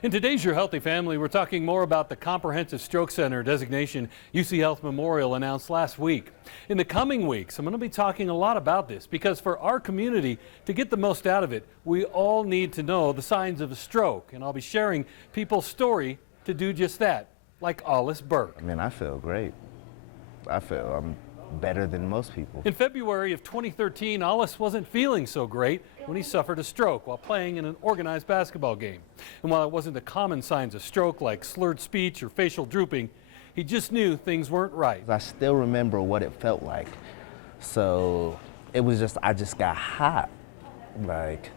In today's Your Healthy Family, we're talking more about the Comprehensive Stroke Center designation UCHealth Memorial announced last week. In the coming weeks, I'm going to be talking a lot about this because for our community to get the most out of it, we all need to know the signs of a stroke. And I'll be sharing people's story to do just that, like Ollice Burke. I mean, I feel great. I feel I'm better than most people. In February of 2013, Ollice wasn't feeling so great when he suffered a stroke while playing in an organized basketball game. And while it wasn't the common signs of stroke like slurred speech or facial drooping, he just knew things weren't right. I still remember what it felt like. So it was just, I just got hot. Like,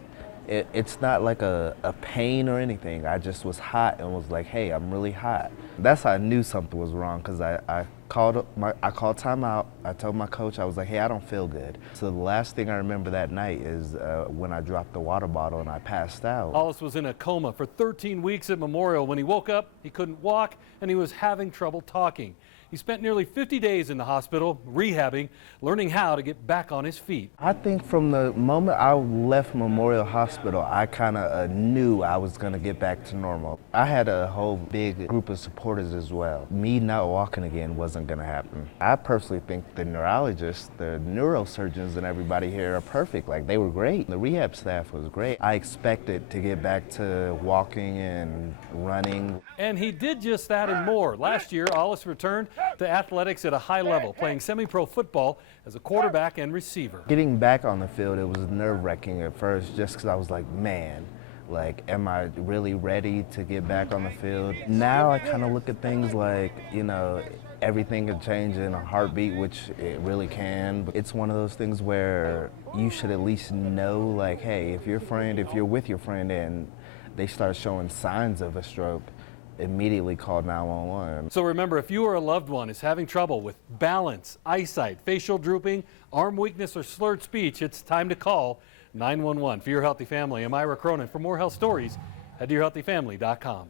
it's not like a pain or anything. I just was hot and was like, hey, I'm really hot. That's how I knew something was wrong, because I called timeout. I told my coach, I was like, hey, I don't feel good. So the last thing I remember that night is when I dropped the water bottle and I passed out. Ollice was in a coma for 13 weeks at Memorial. When he woke up, he couldn't walk and he was having trouble talking. He spent nearly 50 days in the hospital, rehabbing, learning how to get back on his feet. I think from the moment I left Memorial Hospital, I kind of knew I was going to get back to normal. I had a whole big group of supporters as well. Me not walking again wasn't going to happen. I personally think the neurologists, the neurosurgeons and everybody here are perfect. Like, they were great. The rehab staff was great. I expected to get back to walking and running. And he did just that and more. Last year, Ollice returned to athletics at a high level, playing semi-pro football as a quarterback and receiver. Getting back on the field, it was nerve-wracking at first, just because I was like, man, like, am I really ready to get back on the field? Now I kind of look at things like, you know, everything can change in a heartbeat, which it really can. But it's one of those things where you should at least know, like, hey, if you're with your friend and they start showing signs of a stroke, immediately call 911. So remember, if you or a loved one is having trouble with balance, eyesight, facial drooping, arm weakness, or slurred speech, it's time to call 911. For Your Healthy Family, I'm Ira Cronin. For more health stories, head to yourhealthyfamily.com.